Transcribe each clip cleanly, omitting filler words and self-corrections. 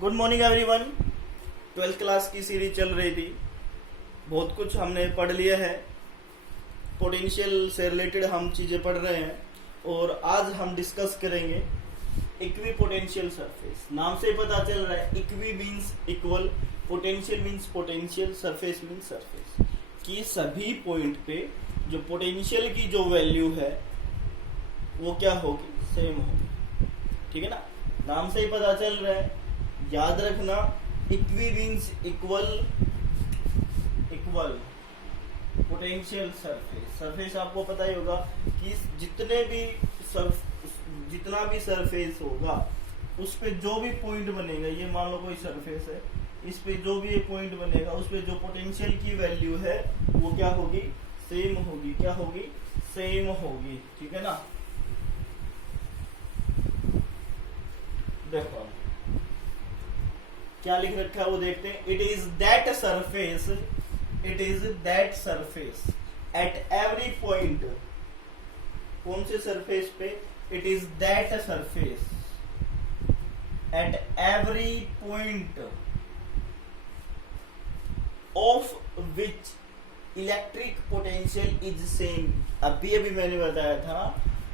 Good morning everyone. 12th class की series चल रही थी, बहुत कुछ हमने पढ़ लिया है। पोटेंशियल से रिलेटेड हम चीज़ें पढ़ रहे हैं और आज हम डिस्कस करेंगे इक्वी पोटेंशियल सरफेस। नाम से पता चल रहा है equi means equal, potential means potential, surface means surface. कि सभी पॉइंट पे जो पोटेंशियल की जो वैल्यू है वो क्या होगी, सेम होगी। ठीक है ना, नाम से ही पता चल रहा है। याद रखना equi means equal, equal potential surface. Surface आपको पता ही होगा कि जितना भी सरफेस होगा उस पे जो भी पॉइंट बनेगा, ये मान लो कोई सरफेस है, इस पे जो भी पॉइंट बनेगा उस पे जो पोटेंशियल की वैल्यू है वो क्या होगी, सेम होगी। क्या होगी, सेम होगी। ठीक है ना। देखो क्या लिख रखा है वो देखते हैं। It is that surface, it is that surface at every point. कौन से सरफेस पे? It is that surface at every point of which electric potential is same. अभी मैंने बताया था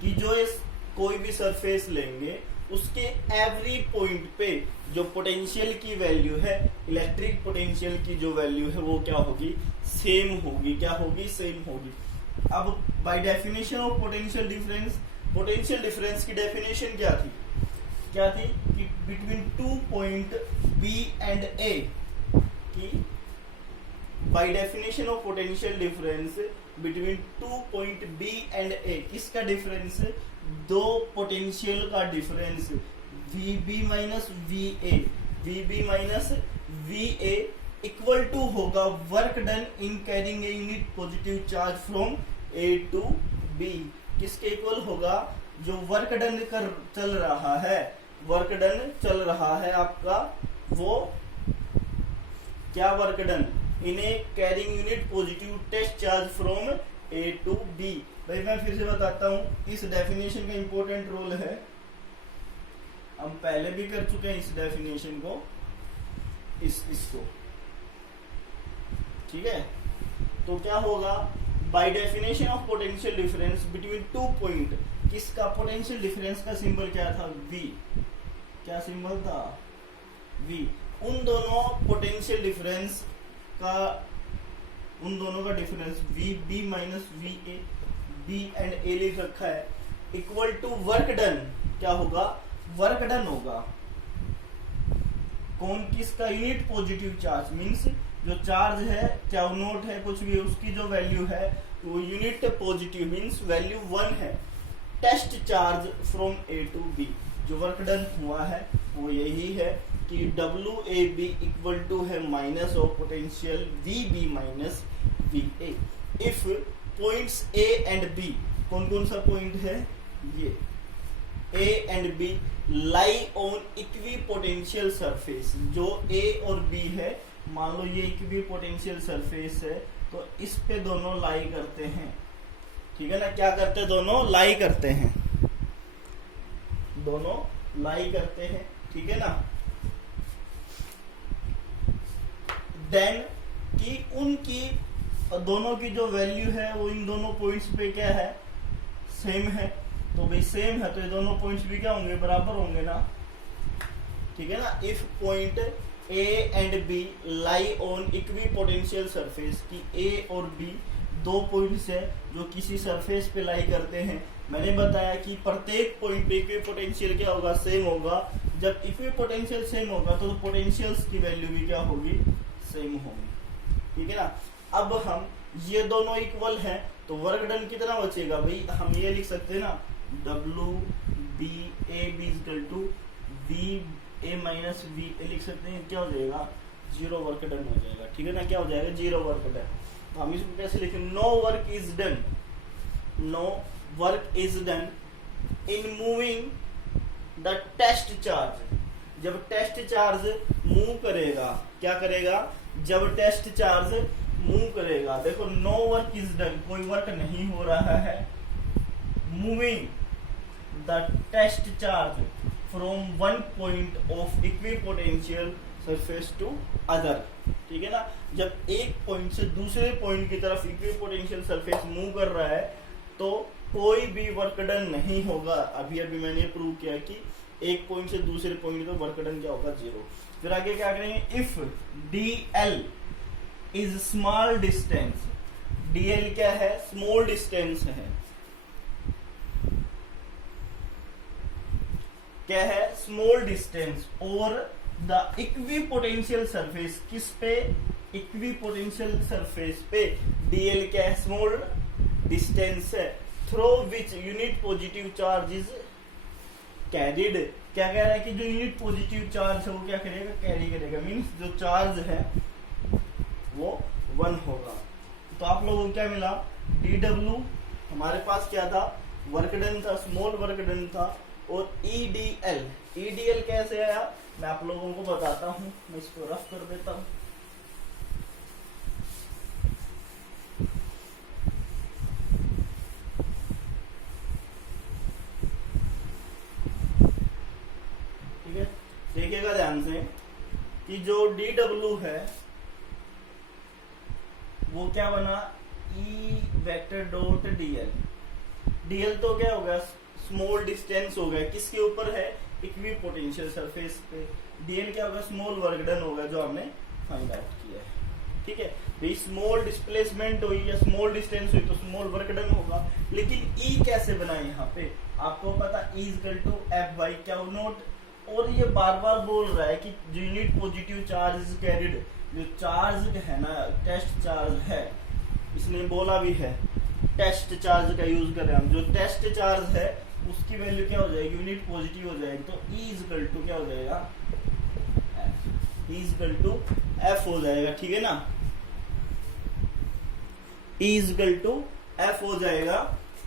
कि जो इस कोई भी सरफेस लेंगे उसके एवरी पॉइंट पे जो पोटेंशियल की वैल्यू है, इलेक्ट्रिक पोटेंशियल की जो वैल्यू है वो क्या होगी, सेम होगी। क्या होगी, सेम होगी। अब by definition of potential difference, potential difference की डेफिनेशन क्या थी कि between two point B and A, की by definition of potential difference between two point B and A, किसका डिफरेंस? दो पोटेंशियल का difference, VB minus VA, VB minus VA equal to होगा work done in carrying a unit positive charge from A to B। किसके equal होगा? जो work done कर चल रहा है, वर्क डन चल रहा है आपका, वो क्या work done? In a carrying unit positive test charge from A to B। भाई मैं फिर से बताता हूं, इस डेफिनेशन का इंपॉर्टेंट रोल है। हम पहले भी कर चुके हैं इस डेफिनेशन को, इसको। ठीक है, तो क्या होगा? Bye definition of potential difference between two point, किसका पोटेंशियल डिफरेंस का सिंबल क्या था? V। क्या सिंबल था? V। उन दोनों पोटेंशियल डिफरेंस का, उन दोनों का difference VB minus VA, B and A लिख रखा है, इक्वल टू वर्क डन। क्या होगा? वर्क डन होगा। कौन किसका? यूनिट पॉजिटिव चार्ज मींस जो चार्ज है, चाहे नोट है, कुछ भी, उसकी जो वैल्यू है वो यूनिट पॉजिटिव मींस वैल्यू 1 है। Test charge from A to B, जो वर्क डन हुआ है वो यही है कि WAB इक्वल टू है minus of potential VB minus VA। If points A and B, कौन कौन सा पॉइंट है? ये A and B lie on equipotential surface. जो A और B है, मान लो ये इक्वी पोटेंशियल सरफेस है, तो इस पे दोनों लाई करते हैं। ठीक है ना, क्या करते हैं? दोनों लाई करते हैं, दोनों लाई करते हैं। ठीक है ना। देन कि उनकी दोनों की जो वैल्यू है वो इन दोनों पॉइंट्स पे क्या है, सेम है। तो भाई सेम है तो ये दोनों पॉइंट्स भी क्या होंगे, बराबर होंगे ना। ठीक है ना। If point A and B lie on equipotential surface, की A और B दो पॉइंट्स है जो किसी सरफेस पे लाई करते हैं। मैंने बताया कि प्रत्येक पॉइंट पे इक्वी पोटेंशियल क्या होगा, सेम होगा। जब इक्वी पोटेंशियल सेम होगा तो पोटेंशियल्स की वैल्यू भी क्या होगी, सेम होगी। ठीक है ना। अब हम ये दोनों इक्वल हैं तो वर्क डन कितना बचेगा? भाई हम ये लिख सकते हैं ना, WBAB equal to VA minus VA लिख सकते हैं। क्या हो जाएगा? 0 वर्क डन हो जाएगा। ठीक है ना। क्या हो जाएगा? 0 वर्क डन। तो हम इसको कैसे लिखें? No work is done, no work is done in moving the test charge. जब टेस्ट चार्ज मूव करेगा, क्या करेगा? जब टेस्ट चार्ज मूव करेगा, देखो नो वर्क इज डन, कोई वर्क नहीं हो रहा है। Moving the test charge from one point of equipotential surface to other. ठीक है ना, जब एक पॉइंट से दूसरे पॉइंट की तरफ इक्विपोटेंशियल सरफेस मूव कर रहा है तो कोई भी वर्क डन नहीं होगा। अभी मैंने प्रूव किया कि एक पॉइंट से दूसरे पॉइंट पे वर्क डन क्या होगा, 0। फिर आगे क्या करेंगे, if DL is small distance, DL क्या है, स्मॉल डिस्टेंस है, क्या है, स्मॉल डिस्टेंस, और द इक्विपोटेंशियल सरफेस, किस पे, इक्विपोटेंशियल सरफेस पे DL क्या है, स्मॉल डिस्टेंस है, through which unit positive charge is carried. क्या कह रहा है कि जो यूनिट पॉजिटिव चार्ज है वो क्या करेगा, कैरी करेगा, मीन्स जो चार्ज है वो 1 होगा। तो आप लोगों को क्या मिला, DW हमारे पास क्या था, वर्क डन था, स्मॉल वर्क डन था, और EDL कैसे आया मैं आप लोगों को बताता हूं, मैं इसको रफ कर देता हूं। ठीक है, देखिएगा ध्यान से कि जो DW है वो क्या बना, E वेक्टर डॉट DL तो क्या होगा, स्मॉल डिस्टेंस हो गया, किसके ऊपर है, इक्विपोटेंशियल सरफेस पे। DL क्या होगा, स्मॉल वर्क डन होगा जो हमने फाइंड आउट किया है। ठीक है, भाई स्मॉल डिस्प्लेसमेंट हुई या स्मॉल डिस्टेंस हुई तो स्मॉल वर्क डन होगा। लेकिन E कैसे बना, यहाँ पे आपको पता, E equal to F by क्या नोट, और ये बार बार बोल रहा है कि unit positive charge is carried, जो चार्ज है ना, टेस्ट चार्ज है, इसने बोला भी है टेस्ट चार्ज का यूज कर रहे हैं हम, जो टेस्ट चार्ज है उसकी वैल्यू क्या हो जाएगी, यूनिट पॉजिटिव हो जाएगी, तो E इक्वल टू क्या हो जाएगा, E इक्वल टू F हो जाएगा। ठीक है ना, E इक्वल टू F हो जाएगा,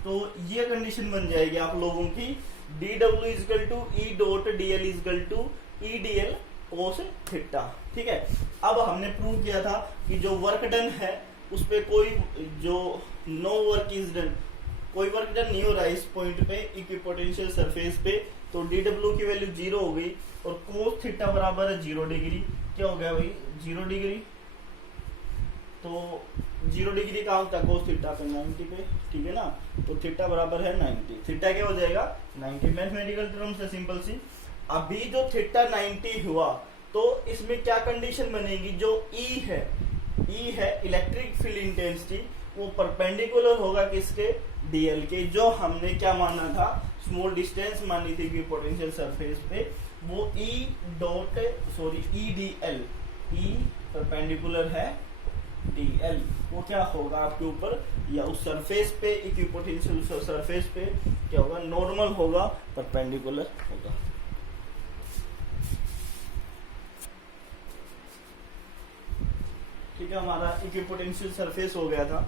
तो ये कंडीशन बन जाएगी आप लोगों की, DW equal to E dot DL equal to EDL cos theta. ठीक है, अब हमने प्रूव किया था कि जो वर्क डन है उस पे कोई जो नो वर्क इज डन, कोई वर्क डन नहीं हो रहा है इस पॉइंट पे इक्विपोटेंशियल सरफेस पे, तो DW की वैल्यू 0 हो गई, और कोस थीटा बराबर है 0 डिग्री। क्या हो गया भाई, 0 डिग्री, तो 0 डिग्री कहाँ होता है, कोस थीटा पे 90 पे। ठीक है ना, तो थीटा बराबर है 90, थीटा क्या हो जाएगा 90, मैथमेटिकल टर्म से सिंपल सी। अभी जो थीटा 90 हुआ तो इसमें क्या कंडीशन बनेगी, जो E है इलेक्ट्रिक फील्ड इंटेंसिटी, वो परपेंडिकुलर होगा किसके, DL के, जो हमने क्या माना था, स्मॉल डिस्टेंस मानी थी कि पोटेंशियल सरफेस पे, वो EDL, E परपेंडिकुलर है DL, वो क्या होगा आपके ऊपर या उस सरफेस पे, इक्विपोटेंशियल सरफेस पे क्या होगा, नॉर्मल होगा, परपेंडिकुलर होगा। ठीक है, हमारा इक्विपोटेंशियल सरफेस हो गया था।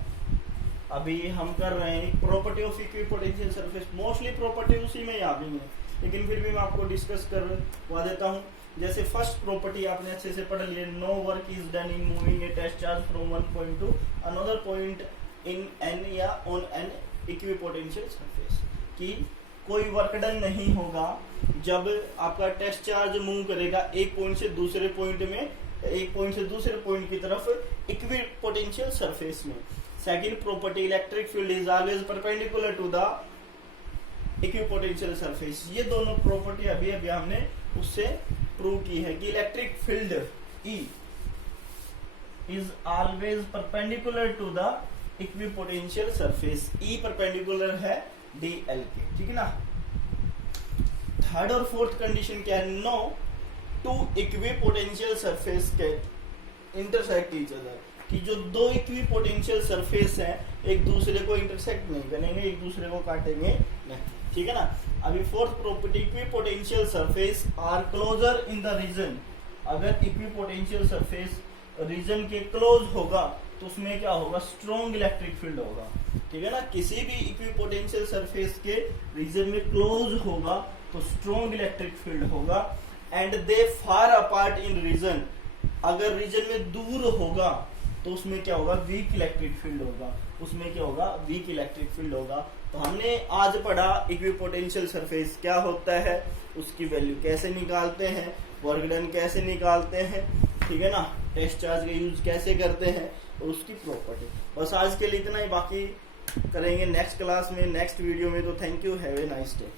अभी हम कर रहे हैं property of equipotential surface, mostly property उसी में आ गई है, लेकिन फिर भी मैं आपको डिस्कस करवा देता हूँ। जैसे फर्स्ट प्रॉपर्टी आपने अच्छे से पढ़ लिया, no work is done in moving a test charge from one point to another point in an या ऑन एन इक्विपोटेंशियल सरफेस, कि कोई वर्क डन नहीं होगा जब आपका टेस्ट चार्ज मूव करेगा एक पॉइंट से दूसरे पॉइंट में, एक पॉइंट से दूसरे पॉइंट की तरफ इक्विपोटेंशियल सरफेस में। Second property, electric field is always perpendicular to the equipotential surface. ये दोनों प्रॉपर्टी अभी हमने उससे प्रूव की है कि electric field E is always perpendicular to the equipotential surface, E perpendicular है DL के। ठीक है ना, थर्ड और फोर्थ कंडीशन क्या है, नो टू इक्विपोटेंशियल सरफेस के इंटरसेक्ट ईच अदर, कि जो दो इक्विपोटेंशियल सरफेस हैं एक दूसरे को इंटरसेक्ट नहीं करेंगे, एक दूसरे को काटेंगे नहीं। ठीक है ना, अभी fourth property, equipotential surface are closer in the region, अगर इक्विपोटेंशियल सरफेस रीजन के क्लोज होगा तो उसमें क्या होगा, स्ट्रॉन्ग इलेक्ट्रिक फील्ड होगा। ठीक है ना, किसी भी इक्विपोटेंशियल सरफेस के रीजन में क्लोज होगा तो स्ट्रॉन्ग इलेक्ट्रिक फील्ड होगा, and they far apart in region, अगर रीजन में दूर होगा तो उसमें क्या होगा, वीक इलेक्ट्रिक फील्ड होगा, उसमें क्या होगा, वीक इलेक्ट्रिक फील्ड होगा। तो हमने आज पढ़ा इक्विपोटेंशियल सरफेस क्या होता है, उसकी वैल्यू कैसे निकालते हैं, वर्क डन कैसे निकालते हैं, ठीक है ना, टेस्ट चार्ज का यूज कैसे करते हैं और उसकी प्रॉपर्टी। बस आज के लिए इतना ही, बाकी करेंगे नेक्स्ट क्लास में, नेक्स्ट वीडियो में। तो thank you, have a nice day.